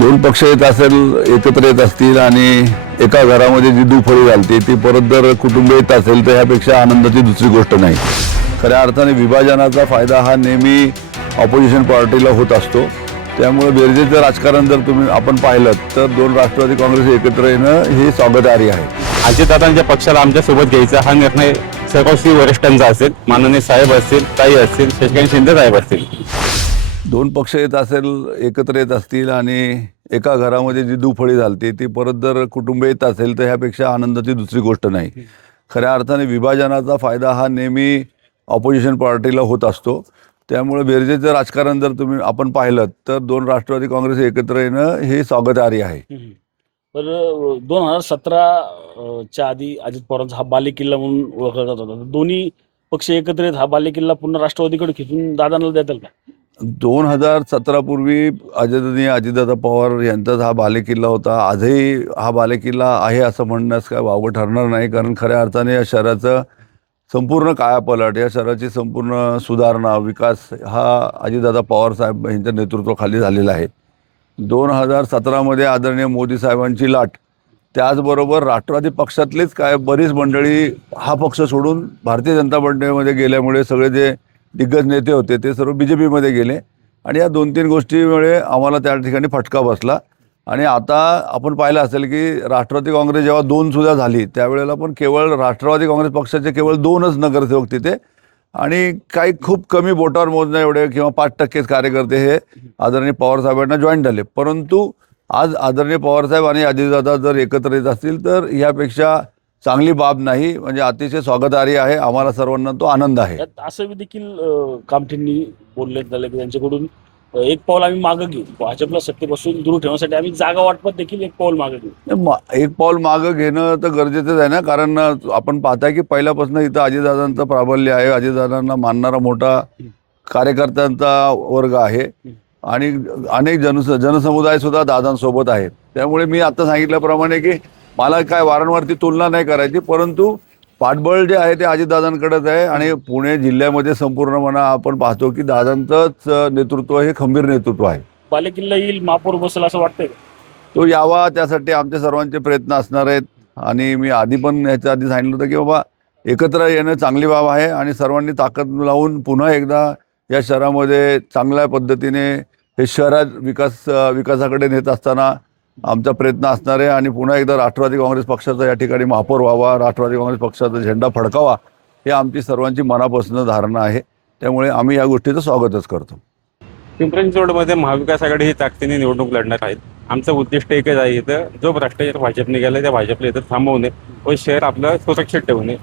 दोन पक्ष येत असेल एकत्र येत असतील आणि एका घरामध्ये जी दुफळी घालते ती परत जर कुटुंब येत असेल तर ह्यापेक्षा आनंदाची दुसरी गोष्ट नाही. खऱ्या अर्थाने विभाजनाचा फायदा हा नेहमी ऑपोजिशन पार्टीला होत असतो. त्यामुळे बेरजेचं राजकारण जर तुम्ही आपण पाहिलं तर दोन राष्ट्रवादी काँग्रेस एकत्र येणं हे स्वागतार्ह आहे. अजितदादांच्या पक्षाला आमच्यासोबत घ्यायचा हा निर्णय सर्वश्री वरिष्ठांचा असेल माननीय साहेब असतील ताई असतील शशिकांत शिंदे साहेब असतील. दोन पक्ष येत असेल एकत्र येत असतील आणि एका घरामध्ये जी दुफळी घालते ती परत जर कुटुंब येत असेल तर ह्यापेक्षा आनंदाची दुसरी गोष्ट नाही. खऱ्या अर्थाने विभाजनाचा फायदा हा नेहमी ऑपोजिशन पार्टीला होत असतो. त्यामुळे बेरजेचं राजकारण जर तुम्ही आपण पाहिलं तर दोन राष्ट्रवादी काँग्रेस एकत्र येणं हे स्वागतार्ह आहे. तर दोन हजार सतरा च्या आधी अजित पवारांचा हा बालेकिल्ला म्हणून ओळखला जात होता. दोन्ही पक्ष एकत्र येत हा बालेकिल्ला पुन्हा राष्ट्रवादीकडे खिचून दादांना देताल का? दोन हजार सतरापूर्वी अजयदानी अजितदादा पवार यांचाच हा बालेकिल्ला होता. आजही हा बालेकिल्ला आहे असं म्हणण्यास काय वावगं ठरणार नाही. कारण खऱ्या अर्थाने या शहराचं संपूर्ण कायापलट या शहराची संपूर्ण सुधारणा विकास हा अजितदादा पवार साहेब यांच्या नेतृत्वाखाली झालेला आहे. दोन हजार सतरामध्ये आदरणीय मोदी साहेबांची लाट. त्याचबरोबर राष्ट्रवादी पक्षातलेच काय बरीच मंडळी हा पक्ष सोडून भारतीय जनता पार्टीमध्ये गेल्यामुळे सगळे जे दिग्गज नेते होते ते सर्व बी जे पीमध्ये गेले. आणि या दोन तीन गोष्टीमुळे आम्हाला त्या ठिकाणी फटका बसला. आणि आता आपण पाहिलं असेल की राष्ट्रवादी काँग्रेस जेव्हा दोन सुद्धा झाली त्यावेळेला पण केवळ राष्ट्रवादी काँग्रेस पक्षाचे केवळ दोनच नगरसेवक तिथे. आणि काही खूप कमी बोटावर मोजण्या एवढे किंवा पाच टक्केच कार्यकर्ते हे आदरणीय पवारसाहेबांना जॉईन झाले. परंतु आज आदरणीय पवारसाहेब आणि अजितदादा जर एकत्र येत असतील तर यापेक्षा चांगली बाब नाही म्हणजे अतिशय स्वागतार्ह आहे. आम्हाला सर्वांना तो आनंद आहे. त्यात असं देखील अं, कामठेंनी बोलले झालं की त्यांच्याकडून अं, एक पाऊल आम्ही मागं घेऊ. भाजपला सत्तेपासून दूर ठेवण्यासाठी आम्ही जागा वाटपात देखील एक पाऊल मागं घेऊ. मा- एक पाऊल मागं घेणं तर गरजेचंच आहे ना कारण आपण पाहताय की पहिल्यापासून इथं अजितदादांचं प्राबल्य आहे. अजितदादांना मानणारा मोठा कार्यकर्त्यांचा वर्ग आहे. आणि अनेक जन जनसमुदाय सुद्धा दादांसोबत आहे त्यामुळे मी आता सांगितल्याप्रमाणे की मला काय वारंवार ती तुलना नाही करायची परंतु पाठबळ जे आहे ते अजितदादांकडेच आहे आणि पुणे जिल्ह्यामध्ये संपूर्ण म्हणा आपण पाहतो की दादांचंच नेतृत्व हे खंबीर नेतृत्व आहे बालेकिल्ला येईल महापौर बसेल असं वाटतंय? तो यावा त्यासाठी आमचे सर्वांचे प्रयत्न असणार आहेत आणि मी आधी पण ह्याच्या आधी सांगितलं होतं की बाबा एकत्र येणं चांगली बाब आहे आणि सर्वांनी ताकद लावून पुन्हा एकदा या शहरामध्ये चांगल्या पद्धतीने हे शहरात विकास विकासाकडे नेत असताना आमचा प्रयत्न असणार आहे आणि पुन्हा एकदा राष्ट्रवादी काँग्रेस पक्षाचा या ठिकाणी महापौर व्हावा राष्ट्रवादी काँग्रेस पक्षाचा झेंडा फडकावा हे आमची सर्वांची मनापासून धारणा आहे. त्यामुळे आम्ही या गोष्टीचं स्वागतच करतो. पिंपरी चिंचवडमध्ये महाविकास आघाडी ही ताकदीने निवडणूक लढणार आहेत आमचं उद्दिष्ट एकच आहे इथं जो भ्रष्टाचार भाजपने गेला त्या भाजपला इथं थांबवणे व शहर आपलं सुरक्षित ठेवणे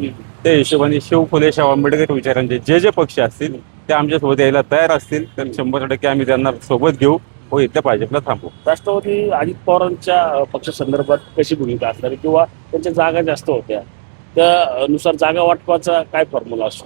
त्या हिशोबाने शिव फुले शाहू आंबेडकर विचारांचे जे जे पक्ष असतील ते आमच्यासोबत यायला तयार असतील. तर शंभर टक्के आम्ही त्यांना सोबत घेऊ. व इथं भाजपला थांबवू राष्ट्रवादी अजित पवारांच्या पक्षासंदर्भात कशी भूमिका असणार आहे किंवा त्यांच्या जागा जास्त होत्या त्यानुसार जागा वाटपाचा काय फॉर्म्युला असतो?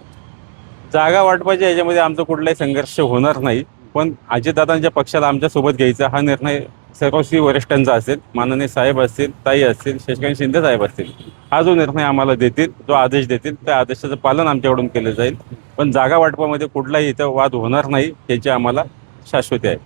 जागा वाटपाच्या याच्यामध्ये आमचा कुठलाही संघर्ष होणार नाही पण अजितदादांच्या पक्षाला आमच्यासोबत घ्यायचा हा निर्णय सर्वश्री वरिष्ठांचा असेल माननीय साहेब असतील ताई असतील शशिकांत शिंदे साहेब असतील हा जो निर्णय आम्हाला देतील जो आदेश देतील त्या आदेशाचं पालन आमच्याकडून केलं जाईल. पण जागा वाटपामध्ये कुठलाही इथं वाद होणार नाही याची आम्हाला शाश्वती आहे.